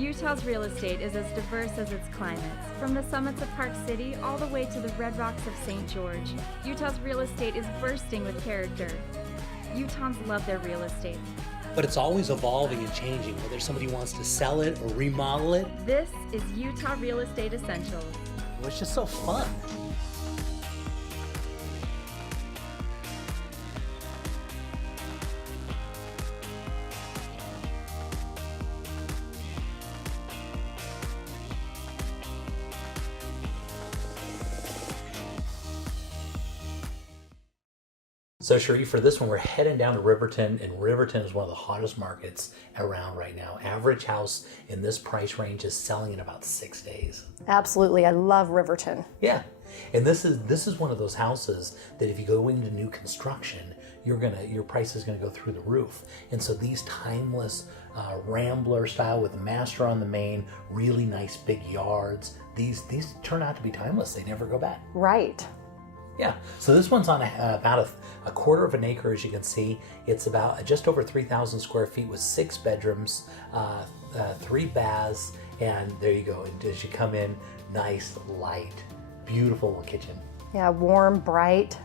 Utah's real estate is as diverse as its climates. From the summits of Park City all the way to the red rocks of St. George, Utah's real estate is bursting with character. Utahns love their real estate. But it's always evolving and changing, whether somebody wants to sell it or remodel it. This is Utah Real Estate Essentials. Well, it's just so fun. So Cherie, for this one, we're heading down to Riverton, and Riverton is one of the hottest markets around right now. Average house in this price range is selling in about 6 days. Absolutely, I love Riverton. Yeah, and this is one of those houses that if you go into new construction, your price is gonna go through the roof. And so these timeless Rambler style with a master on the main, really nice big yards. These turn out to be timeless. They never go bad. Right. Yeah, so this one's on about a quarter of an acre, as you can see. It's about just over 3,000 square feet with 6 bedrooms, 3 baths, and there you go. And as you come in, nice, light, beautiful little kitchen. Yeah, warm, bright.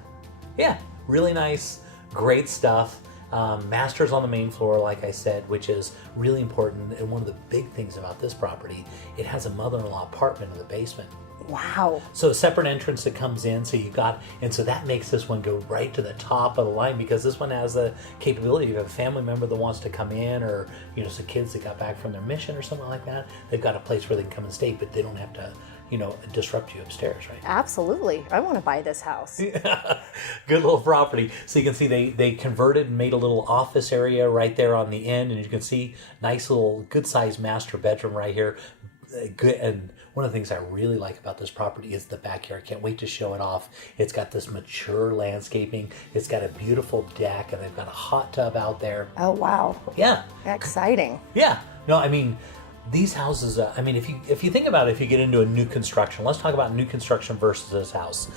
Yeah, really nice, great stuff. Masters on the main floor, like I said, which is really important. And one of the big things about this property, it has a mother-in-law apartment in the basement. Wow. So a separate entrance that comes in, so that makes this one go right to the top of the line, because this one has the capability. If you have a family member that wants to come in, or some kids that got back from their mission or something like that, they've got a place where they can come and stay, but they don't have to disrupt you upstairs, right? Absolutely. I want to buy this house. Yeah. Good little property. So you can see they converted and made a little office area right there on the end, and you can see nice little good sized master bedroom right here. Good. And one of the things I really like about this property is the backyard. Can't wait to show it off. It's got this mature landscaping. It's got a beautiful deck, and they've got a hot tub out there. Oh, wow. Yeah. Exciting. Yeah. No, I mean, these houses, if you think about it, if you get into a new construction, let's talk about new construction versus this house.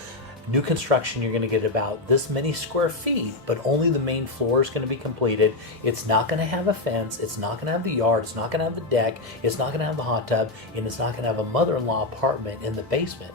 New construction, you're going to get about this many square feet, but only the main floor is going to be completed. It's not going to have a fence. It's not going to have the yard. It's not going to have the deck. It's not going to have the hot tub. And it's not going to have a mother-in-law apartment in the basement.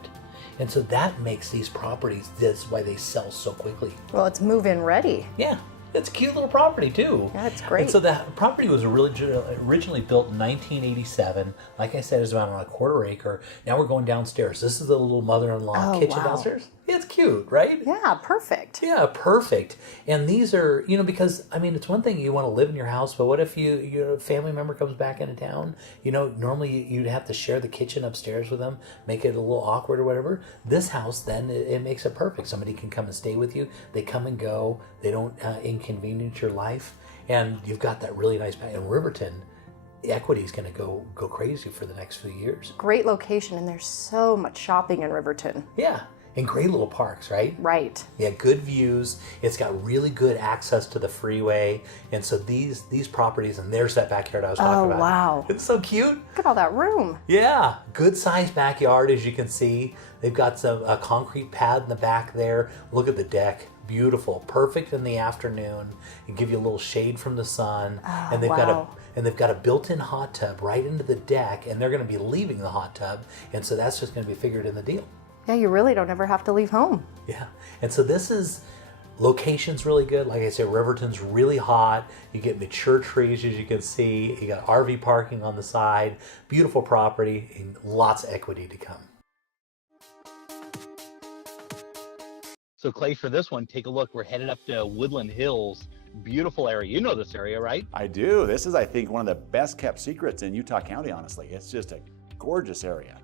And so that makes these properties, that's why they sell so quickly. Well, it's move-in ready. Yeah. It's a cute little property too. Yeah, it's great. And so the property was originally built in 1987. Like I said, it's about on a quarter acre. Now we're going downstairs. This is the little mother-in-law kitchen downstairs. It's cute, right? Yeah, perfect. Yeah, perfect. And these are, because it's one thing you want to live in your house, but what if your family member comes back into town? Normally you'd have to share the kitchen upstairs with them, make it a little awkward or whatever. This house, then it makes it perfect. Somebody can come and stay with you. They come and go. They don't inconvenience your life, and you've got that really nice back in Riverton. The equity is going to go crazy for the next few years. Great location, and there's so much shopping in Riverton. Yeah. And great little parks, right? Right. Yeah, good views. It's got really good access to the freeway. And so these properties, and there's that backyard I was talking about. Oh, wow. It's so cute. Look at all that room. Yeah, good sized backyard, as you can see. They've got a concrete pad in the back there. Look at the deck. Beautiful. Perfect in the afternoon. And give you a little shade from the sun. Oh, and they've got a built-in hot tub right into the deck, and they're going to be leaving the hot tub. And so that's just going to be figured in the deal. Yeah, you really don't ever have to leave home. Yeah, and so location's really good. Like I said, Riverton's really hot. You get mature trees, as you can see. You got RV parking on the side. Beautiful property and lots of equity to come. So Clay, for this one, take a look. We're headed up to Woodland Hills. Beautiful area. You know this area, right? I do. This is, I think, one of the best kept secrets in Utah County, honestly. It's just a gorgeous area.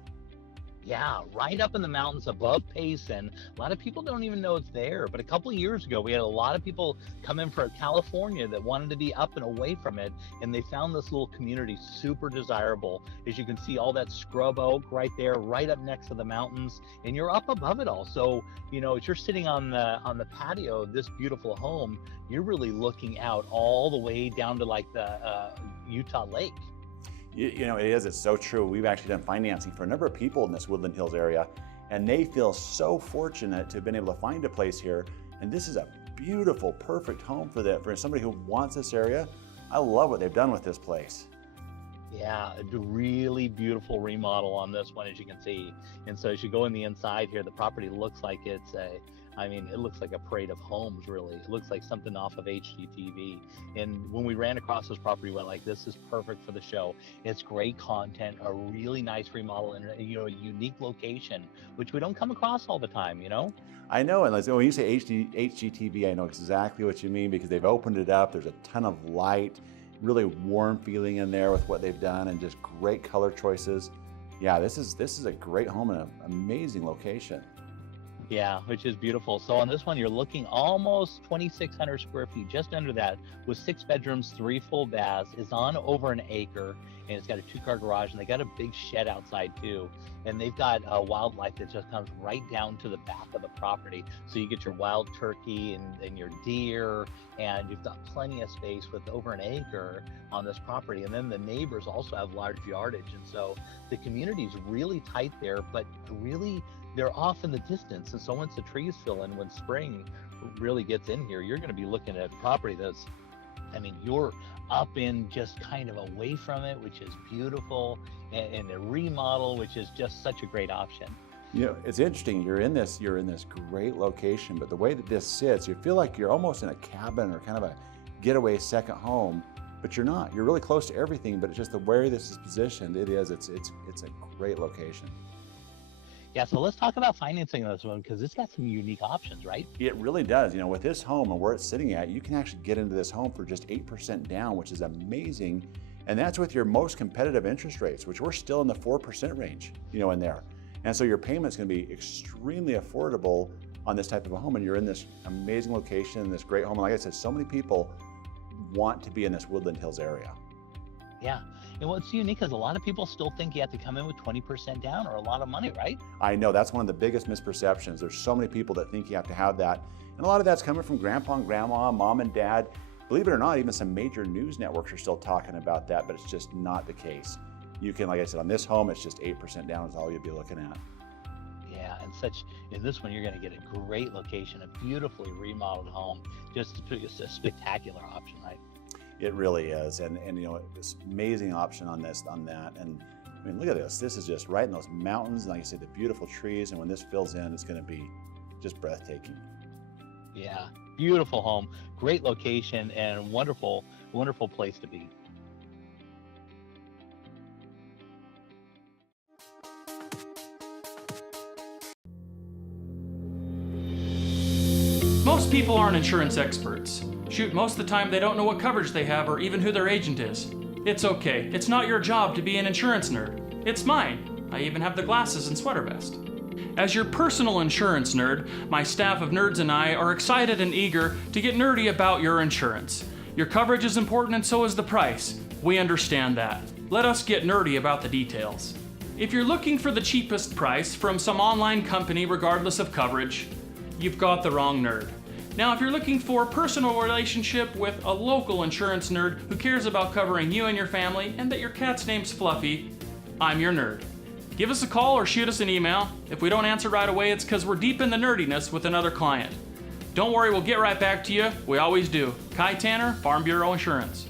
Yeah, right up in the mountains above Payson. A lot of people don't even know it's there. But a couple of years ago, we had a lot of people come in from California that wanted to be up and away from it. And they found this little community super desirable. As you can see, all that scrub oak right there, right up next to the mountains. And you're up above it all. So, as you're sitting on the patio of this beautiful home, you're really looking out all the way down to like the Utah Lake. It's so true. We've actually done financing for a number of people in this Woodland Hills area, and they feel so fortunate to have been able to find a place here. And this is a beautiful, perfect home for somebody who wants this area. I love what they've done with this place. Yeah, a really beautiful remodel on this one, as you can see. And so as you go in the inside here, the property looks like I mean, it looks like a parade of homes, really. It looks like something off of HGTV. And when we ran across this property, we went like, this is perfect for the show. It's great content, a really nice remodel, and a unique location, which we don't come across all the time, I know, and when you say HGTV, I know exactly what you mean because they've opened it up. There's a ton of light, really warm feeling in there with what they've done, and just great color choices. Yeah, this is a great home and an amazing location. Yeah, which is beautiful. So on this one, you're looking almost 2,600 square feet, just under that, with 6 bedrooms, 3 full baths. It's on over an acre, and it's got a 2-car garage, and they got a big shed outside too. And they've got wildlife that just comes right down to the back of the property. So you get your wild turkey and your deer, and you've got plenty of space with over an acre on this property. And then the neighbors also have large yardage, and so the community's really tight there, but really they're off in the distance. And so once the trees fill in, when spring really gets in here, you're going to be looking at property that's, I mean, you're up in just kind of away from it, which is beautiful, and the remodel, which is just such a great option. It's interesting. You're in this great location, but the way that this sits, you feel like you're almost in a cabin or kind of a getaway second home, but you're not. You're really close to everything, but it's just the way this is positioned. It's a great location. Yeah, so let's talk about financing this one, because it's got some unique options, right? It really does. With this home and where it's sitting at, you can actually get into this home for just 8% down, which is amazing. And that's with your most competitive interest rates, which we're still in the 4% range, in there. And so your payment's going to be extremely affordable on this type of a home. And you're in this amazing location, this great home. And like I said, so many people want to be in this Woodland Hills area. Yeah. And what's unique is a lot of people still think you have to come in with 20% down or a lot of money, right? I know, that's one of the biggest misperceptions. There's so many people that think you have to have that. And a lot of that's coming from grandpa and grandma, mom and dad. Believe it or not, even some major news networks are still talking about that, but it's just not the case. You can, like I said, on this home, it's just 8% down is all you'll be looking at. Yeah, and in this one, you're going to get a great location, a beautifully remodeled home, just a spectacular option, right? It really is, and this amazing option on that. And I mean, look at this. This is just right in those mountains, and like you said, the beautiful trees. And when this fills in, it's going to be just breathtaking. Yeah, beautiful home, great location, and wonderful, wonderful place to be. Most people aren't insurance experts. Shoot, most of the time they don't know what coverage they have or even who their agent is. It's okay. It's not your job to be an insurance nerd. It's mine. I even have the glasses and sweater vest. As your personal insurance nerd, my staff of nerds and I are excited and eager to get nerdy about your insurance. Your coverage is important and so is the price. We understand that. Let us get nerdy about the details. If you're looking for the cheapest price from some online company regardless of coverage, you've got the wrong nerd. Now, if you're looking for a personal relationship with a local insurance nerd who cares about covering you and your family and that your cat's name's Fluffy, I'm your nerd. Give us a call or shoot us an email. If we don't answer right away, it's because we're deep in the nerdiness with another client. Don't worry, we'll get right back to you. We always do. Kai Tanner, Farm Bureau Insurance.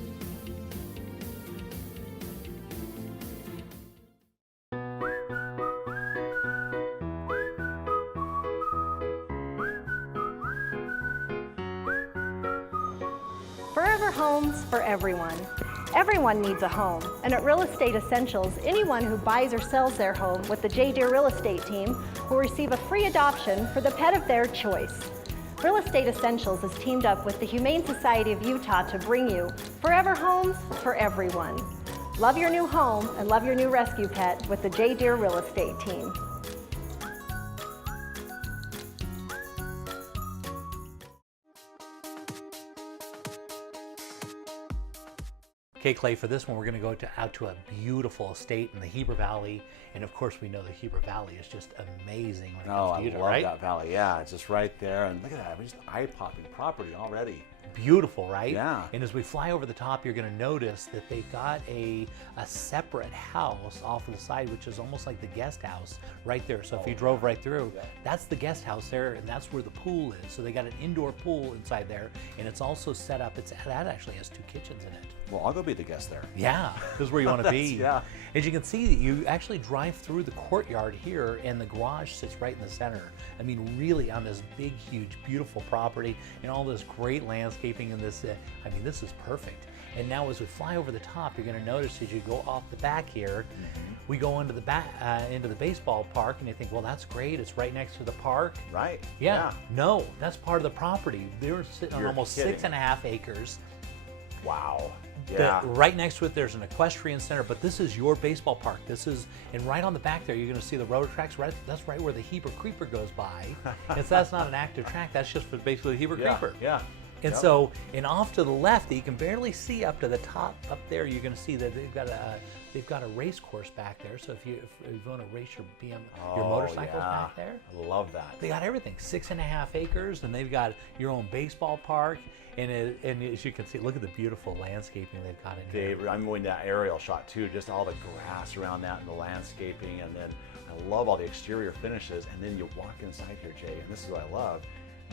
Forever Homes for everyone. Everyone needs a home, and at Real Estate Essentials, anyone who buys or sells their home with the J. Deere Real Estate team will receive a free adoption for the pet of their choice. Real Estate Essentials has teamed up with the Humane Society of Utah to bring you Forever Homes for everyone. Love your new home and love your new rescue pet with the J. Deere Real Estate team. Okay, Clay, for this one, we're going to go out to a beautiful estate in the Heber Valley. And of course, we know the Heber Valley is just amazing when it comes to Utah, right? I love that valley. Yeah, it's just right there. And look at that. I mean, just eye-popping property already. Beautiful, right? Yeah. And as we fly over the top, you're going to notice that they've got a separate house off to the side, which is almost like the guest house right there. So if you drove right through, that's the guest house there, and that's where the pool is. So they got an indoor pool inside there, and it's also set up. That actually has 2 kitchens in it. Well, I'll go be the guest there. Yeah, this is where you want to be. Yeah. As you can see, you actually drive through the courtyard here, and the garage sits right in the center. I mean, really on this big, huge, beautiful property, and all this great landscaping in this. I mean, this is perfect. And now as we fly over the top, you're going to notice as you go off the back here, we go into the baseball park, and you think, well, that's great. It's right next to the park. Right. Yeah. No, that's part of the property. They're sitting on You're almost kidding. 6.5 acres. Wow. Yeah. Right next to it, there's an equestrian center, but this is your baseball park. And right on the back there, you're going to see the road tracks. Right, that's right where the Heber Creeper goes by. And so that's not an active track. That's just for basically the Heber Creeper. Yeah. And so, and off to the left, that you can barely see up to the top up there, you're going to see that they've got a race course back there. So if you want to race your motorcycles back there, I love that. they got everything. 6.5 acres, and they've got your own baseball park. And as you can see, look at the beautiful landscaping they've got in here. Dave, I'm going that aerial shot too, just all the grass around that and the landscaping, and then I love all the exterior finishes, and then you walk inside here, Jay, and this is what I love.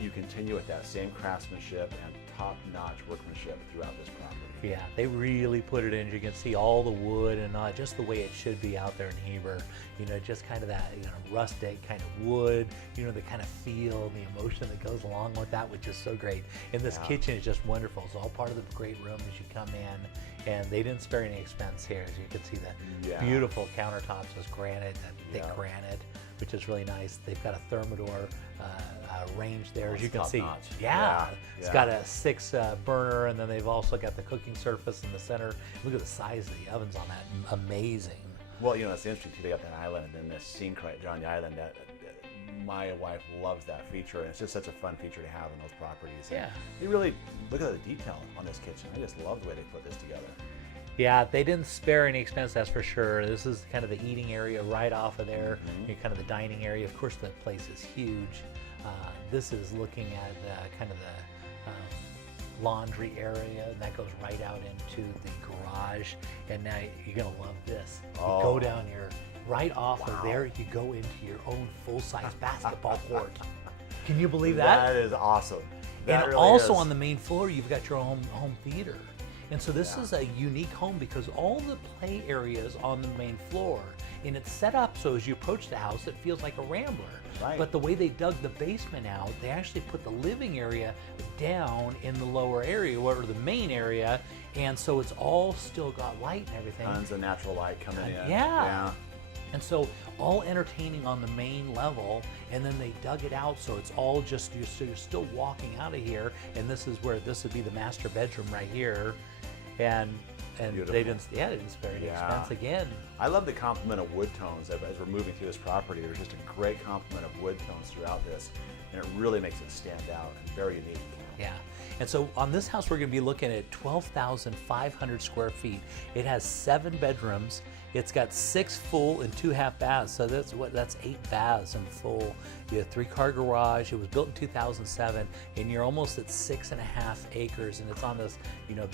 You continue with that same craftsmanship and top-notch workmanship throughout this property. Yeah, they really put it in. You can see all the wood and just the way it should be out there in Heber. You know, just kind of that rustic kind of wood. You know, the kind of feel, the emotion that goes along with that, which is so great. And this kitchen is just wonderful. It's all part of the great room as you come in. And they didn't spare any expense here. As you can see, the beautiful countertops is granite, that thick granite, which is really nice. They've got a Thermador range there, as you can see. It's got a 6 burner, and then they've also got the cooking surface in the center. Look at the size of the ovens on that. Amazing. Well, you know, it's interesting too. They got that island and then this sink right on the island. That my wife loves that feature, and it's just such a fun feature to have in those properties. And you really look at the detail on this kitchen. I just love the way they put this together. Yeah, they didn't spare any expense, that's for sure. This is kind of the eating area right off of there, kind of the dining area. Of course, the place is huge. This is looking at kind of the laundry area, and that goes right out into the garage. And now you're going to love this. You go down here, right off of there, you go into your own full-size basketball court. Can you believe that? That is awesome. That And really also is. on the main floor, you've got your own home theater. And so this is a unique home because all the play areas on the main floor, and it's set up so as you approach the house, it feels like a Rambler. Right. But the way they dug the basement out, they actually put the living area down in the lower area, or the main area, and so it's all still got light and everything. Tons of natural light coming in. Yeah. And so all entertaining on the main level, and then they dug it out so it's all just, so you're still walking out of here, and this is where this would be the master bedroom right here. And they didn't spare any expense again. I love the complement of wood tones as we're moving through this property. There's just a great complement of wood tones throughout this, and it really makes it stand out and very unique. Yeah. And so on this house, we're going to be looking at 12,500 square feet. It has 7 bedrooms. It's got 6 full and 2 half baths. So that's 8 baths in full. You have 3-car garage. It was built in 2007, and you're almost at 6.5 acres. And it's on this,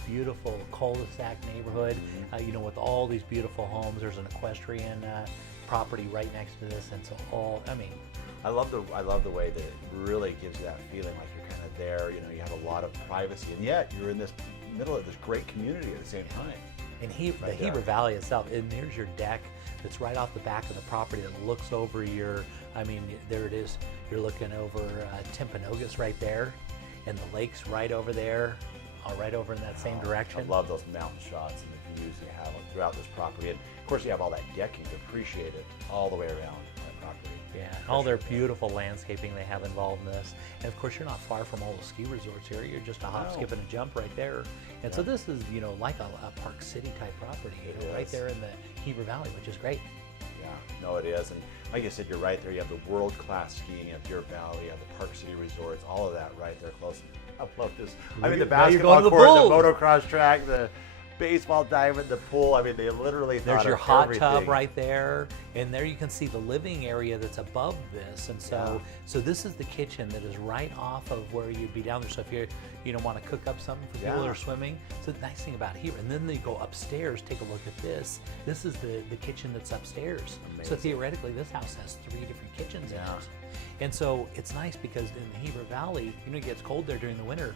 beautiful cul-de-sac neighborhood, with all these beautiful homes. There's an equestrian property right next to this, and so I love the way that it really gives you that feeling like you're kind of there. You have a lot of privacy, and yet you're in this middle of this great community at the same time. And the Heber Valley itself, and here's your deck that's right off the back of the property that looks over there it is. You're looking over Timpanogos right there, and the lake's right over there, right over in that same direction. I love those mountain shots and the views you have throughout this property. And of course, you have all that decking to appreciate it all the way around that property. Yeah, and all their beautiful landscaping they have involved in this. And of course, you're not far from all the ski resorts here. You're just a hop, skip, and a jump right there. And so this is, like a Park City type property, right there in the Heber Valley, which is great. Yeah, no, it is. And like I said, you're right there. You have the world-class skiing at Deer Valley. You have the Park City resorts, all of that right there close. I love this. I mean, the basketball court, the motocross track, baseball diamond, the pool. I mean, they literally thought There's your of hot everything. tub right there, and there you can see the living area that's above this. And so, so this is the kitchen that is right off of where you'd be down there. So if you want to cook up something for people that are swimming, so the nice thing about here, and then they go upstairs. Take a look at this. This is the kitchen that's upstairs. Amazing. So theoretically, this house has 3 different kitchens in it. And so it's nice because in the Heber Valley, it gets cold there during the winter.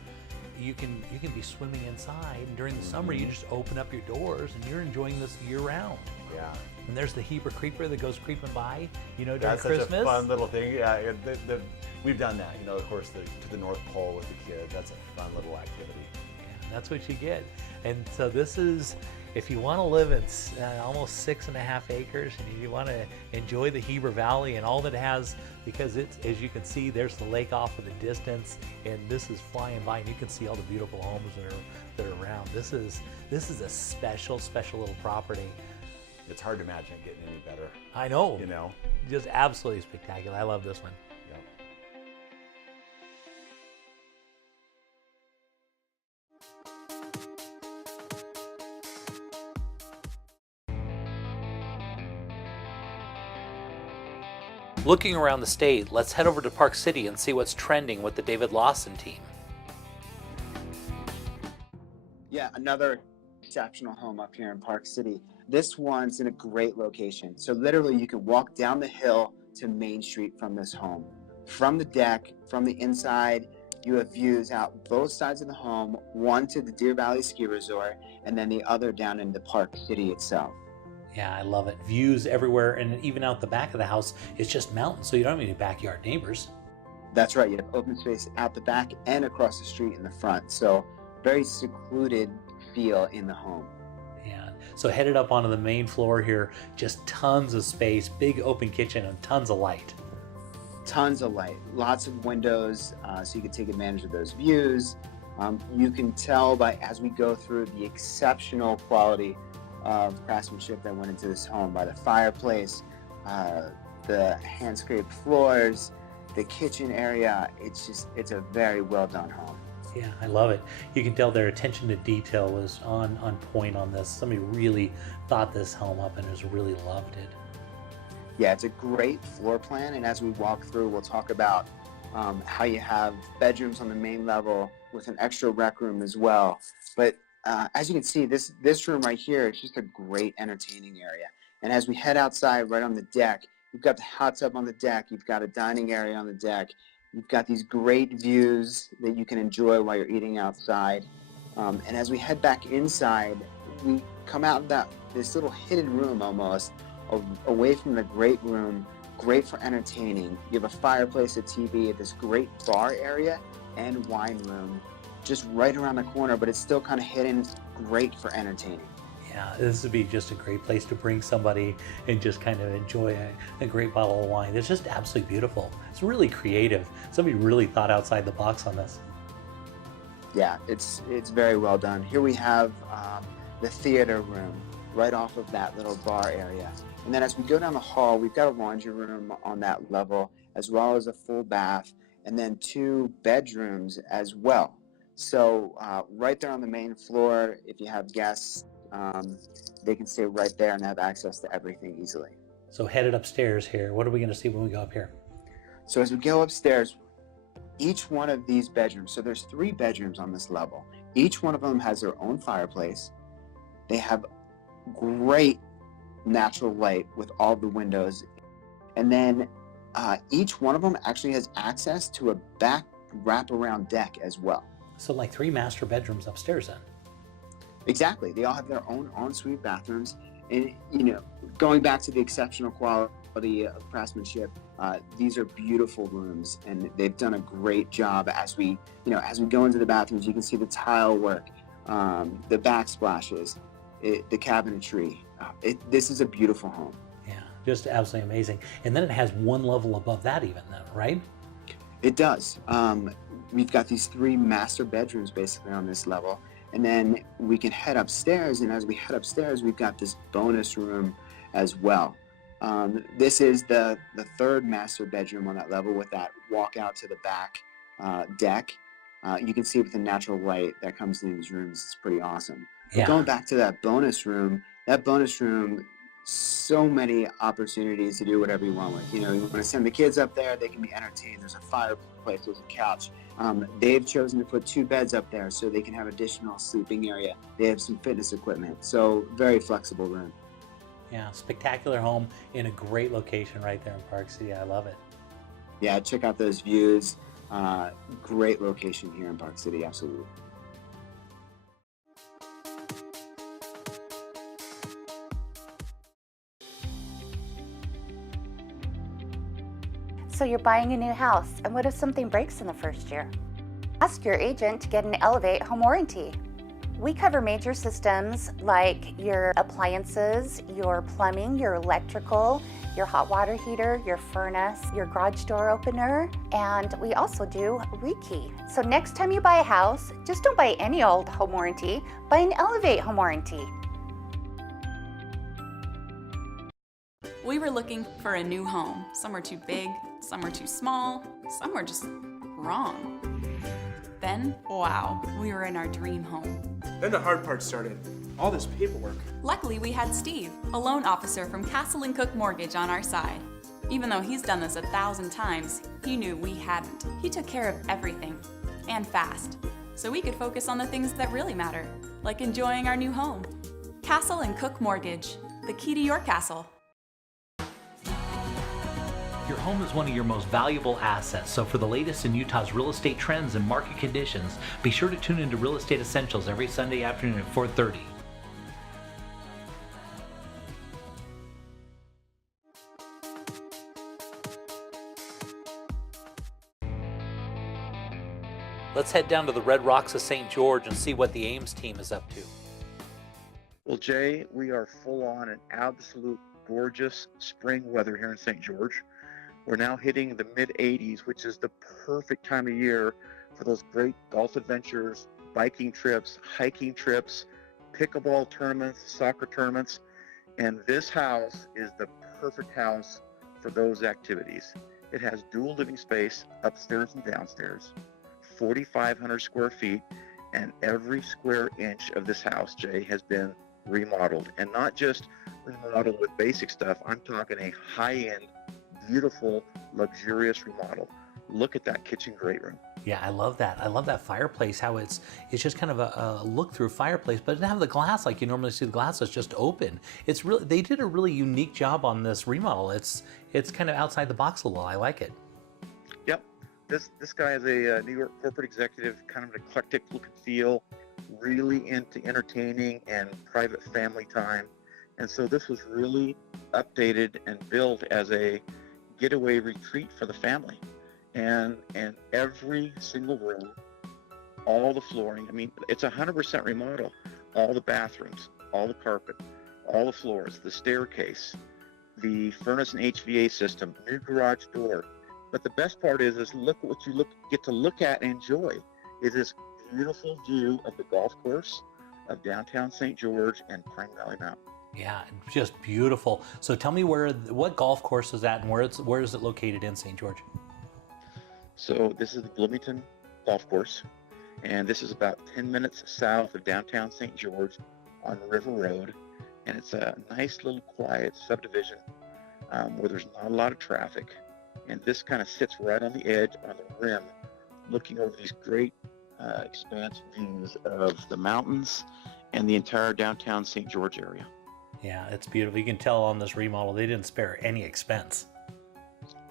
You can be swimming inside, and during the summer you just open up your doors and you're enjoying this year round. Yeah. And there's the Heber Creeper that goes creeping by, during That's Christmas. such a fun little thing. Yeah, we've done that. Of course, to the North Pole with the kids. That's a fun little activity. Yeah, that's what you get. And so this is, if you want to live in almost 6.5 acres and you want to enjoy the Heber Valley and all that it has, because it's, as you can see, there's the lake off in the distance, and this is flying by, and you can see all the beautiful homes that are around. This is a special little property. It's hard to imagine it getting any better. I know. Just Just absolutely spectacular. I love this one. Yep. Looking around the state, let's head over to Park City and see what's trending with the David Lawson team. Yeah, another exceptional home up here in Park City. This one's in a great location. So literally you can walk down the hill to Main Street from this home. From the deck, from the inside, you have views out both sides of the home, one to the Deer Valley Ski Resort, and then the other down into Park City itself. Yeah, I love it. Views everywhere, and even out the back of the house, it's just mountains, so you don't have any backyard neighbors. That's right, you have open space out the back and across the street in the front. So very secluded feel in the home. Yeah, so headed up onto the main floor here, just tons of space, big open kitchen, and tons of light. Tons of light, lots of windows, so you can take advantage of those views. You can tell as we go through the exceptional quality of craftsmanship that went into this home, by the fireplace, the hand scraped floors, the kitchen area. It's a very well done home. Yeah, I love it. You can tell their attention to detail was on point on this. Somebody really thought this home up and has really loved it. Yeah, it's a great floor plan, and as we walk through, we'll talk about how you have bedrooms on the main level with an extra rec room as well. But as you can see, this room right here is just a great entertaining area. And as we head outside right on the deck, you've got the hot tub on the deck, you've got a dining area on the deck, you've got these great views that you can enjoy while you're eating outside. And as we head back inside, we come out of this little hidden room almost, away from the great room, great for entertaining. You have a fireplace, a TV, this great bar area and wine room just right around the corner, but it's still kind of hidden, great for entertaining. Yeah, this would be just a great place to bring somebody and just kind of enjoy a great bottle of wine. It's just absolutely beautiful. It's really creative. Somebody really thought outside the box on this. Yeah, it's very well done. Here we have the theater room right off of that little bar area. And then as we go down the hall, we've got a laundry room on that level, as well as a full bath, and then 2 bedrooms as well. So right there on the main floor, if you have guests, they can stay right there and have access to everything easily. So headed upstairs here, what are we going to see when we go up here? So as we go upstairs, each one of these bedrooms, so there's 3 bedrooms on this level. Each one of them has their own fireplace. They have great natural light with all the windows. And then each one of them actually has access to a back wraparound deck as well. So like 3 master bedrooms upstairs then? Exactly. They all have their own ensuite bathrooms. And, going back to the exceptional quality of craftsmanship, these are beautiful rooms, and they've done a great job. As we go into the bathrooms, you can see the tile work, the backsplashes, the cabinetry. This is a beautiful home. Yeah, just absolutely amazing. And then it has 1 level above that even then, right? It does. We've got these 3 master bedrooms basically on this level. And then we can head upstairs, and as we head upstairs, we've got this bonus room as well. This is the 3rd master bedroom on that level with that walk out to the back deck. You can see with the natural light that comes in these rooms, it's pretty awesome. But going back to that bonus room, so many opportunities to do whatever you want with. You know, you want to send the kids up there, they can be entertained. There's a fireplace, there's a couch. They've chosen to put 2 beds up there so they can have additional sleeping area. They have some fitness equipment, so very flexible room. Yeah, spectacular home in a great location right there in Park City. I love it. Yeah, check out those views. Great location here in Park City, absolutely. So you're buying a new house, and what if something breaks in the first year? Ask your agent to get an Elevate home warranty. We cover major systems like your appliances, your plumbing, your electrical, your hot water heater, your furnace, your garage door opener, and we also do rekey. So next time you buy a house, just don't buy any old home warranty, buy an Elevate home warranty. We were looking for a new home. Some were too big, some were too small, some were just wrong. Then, wow, we were in our dream home. Then the hard part started. All this paperwork. Luckily, we had Steve, a loan officer from Castle & Cook Mortgage, on our side. Even though he's done this 1,000 times, he knew we hadn't. He took care of everything, and fast, so we could focus on the things that really matter, like enjoying our new home. Castle & Cook Mortgage, the key to your castle. Your home is one of your most valuable assets, so for the latest in Utah's real estate trends and market conditions, be sure to tune into Real Estate Essentials every Sunday afternoon at 4:30. Let's head down to the Red Rocks of St. George and see what the Ames team is up to. Well, Jay, we are full on an absolute gorgeous spring weather here in St. George. We're now hitting the mid-80s, which is the perfect time of year for those great golf adventures, biking trips, hiking trips, pickleball tournaments, soccer tournaments. And this house is the perfect house for those activities. It has dual living space upstairs and downstairs, 4,500 square feet, and every square inch of this house, Jay, has been remodeled. And not just remodeled with basic stuff, I'm talking a high-end, beautiful, luxurious remodel. Look at that kitchen great room. Yeah, I love that. I love that fireplace, how it's just kind of a look-through fireplace, but it doesn't have the glass like you normally see the glass. It's just open. It's really, they did a really unique job on this remodel. It's kind of outside the box a little. I like it. Yep. This guy is a New York corporate executive, kind of an eclectic look and feel, really into entertaining and private family time. And so this was really updated and built as a getaway retreat for the family. And every single room, all the flooring, I mean, it's 100% remodel. All the bathrooms, all the carpet, all the floors, the staircase, the furnace and HVAC system, new garage door. But the best part is look what you get to look at and enjoy is this beautiful view of the golf course of downtown St. George and Pine Valley Mountain. Yeah, just beautiful. So tell me what golf course is that and where is it located in St. George? So this is the Bloomington Golf Course, and this is about 10 minutes south of downtown St. George on River Road, and it's a nice little quiet subdivision where there's not a lot of traffic, and this kind of sits right on the edge, on the rim, looking over these great expansive views of the mountains and the entire downtown St. George area. Yeah, it's beautiful. You can tell on this remodel, they didn't spare any expense.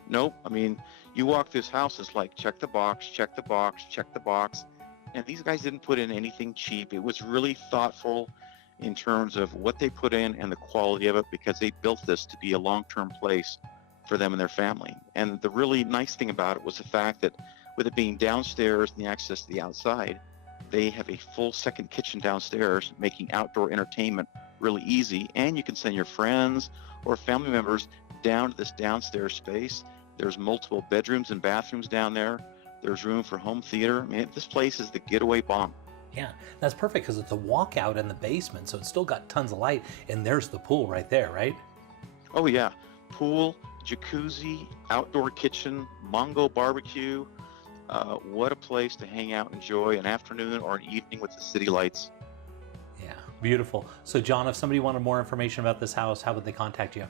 Nope. I mean, you walk this house, it's like, check the box, check the box, check the box. And these guys didn't put in anything cheap. It was really thoughtful in terms of what they put in and the quality of it, because they built this to be a long-term place for them and their family. And the really nice thing about it was the fact that with it being downstairs and the access to the outside, they have a full second kitchen downstairs, making outdoor entertainment really easy. And you can send your friends or family members down to this downstairs space. There's multiple bedrooms and bathrooms down there. There's room for home theater. I mean, this place is the getaway bomb. Yeah, that's perfect because it's a walkout in the basement, so it's still got tons of light, and there's the pool right there, right? Oh yeah, pool, jacuzzi, outdoor kitchen, Mongo barbecue. What a place to hang out, enjoy an afternoon or an evening with the city lights. Yeah, Beautiful. So John, if somebody wanted more information about this house, how would they contact you?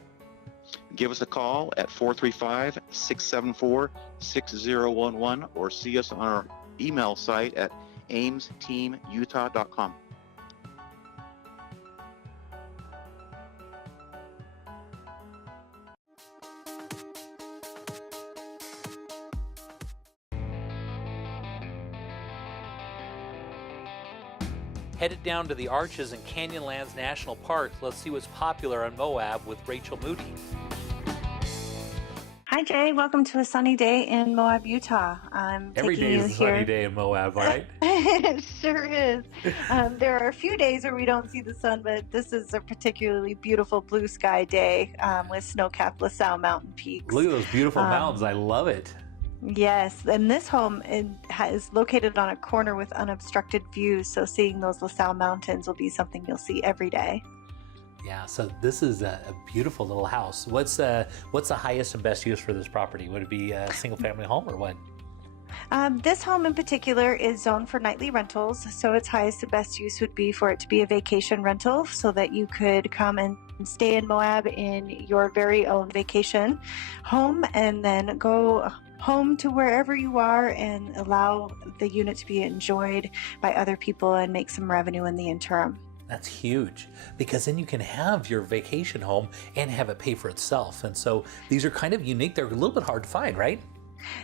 Give us a call at 435-674-6011 or see us on our email site at aimsteamutah.com. Headed down to the Arches and Canyonlands National Park. Let's see what's popular on Moab with Rachel Moody. Hi Jay, welcome to a sunny day in Moab, Utah. I'm Every taking day you is a here. sunny day in Moab, right? It sure is. There are a few days where we don't see the sun, but this is a particularly beautiful blue sky day with snow-capped LaSalle Mountain peaks. Look at those beautiful mountains. I love it. Yes, and this home is located on a corner with unobstructed views, so seeing those LaSalle Mountains will be something you'll see every day. Yeah, so this is a beautiful little house. What's the highest and best use for this property? Would it be a single-family home or what? This home in particular is zoned for nightly rentals, so its highest and best use would be for it to be a vacation rental so that you could come and stay in Moab in your very own vacation home and then go home to wherever you are and allow the unit to be enjoyed by other people and make some revenue in the interim. That's huge, because then you can have your vacation home and have it pay for itself. And so these are kind of unique. They're a little bit hard to find, right?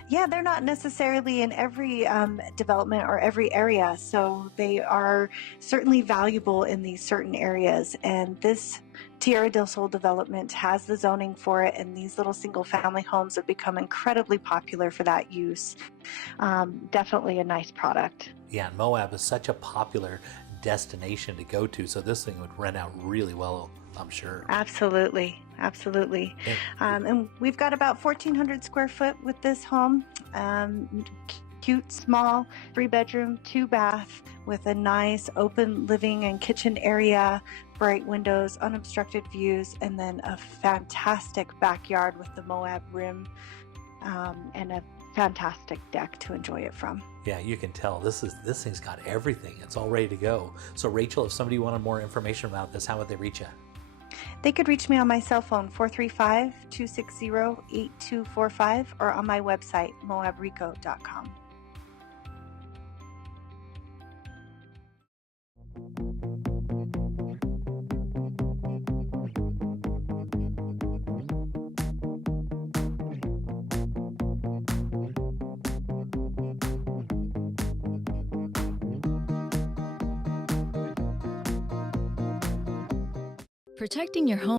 Yeah, they're not necessarily in every development or every area, so they are certainly valuable in these certain areas. And this Tierra del Sol development has the zoning for it, and these little single-family homes have become incredibly popular for that use. Definitely a nice product. Yeah, and Moab is such a popular destination to go to, so this thing would rent out really well, I'm sure. Absolutely, absolutely. And we've got about 1,400 square foot with this home. Cute, small, 3-bedroom, 2-bath with a nice open living and kitchen area, bright windows, unobstructed views, and then a fantastic backyard with the Moab rim and a fantastic deck to enjoy it from. Yeah, you can tell this thing's got everything. It's all ready to go. So Rachel, if somebody wanted more information about this, how would they reach you? They could reach me on my cell phone, 435-260-8245, or on my website, moabrico.com. Protecting your home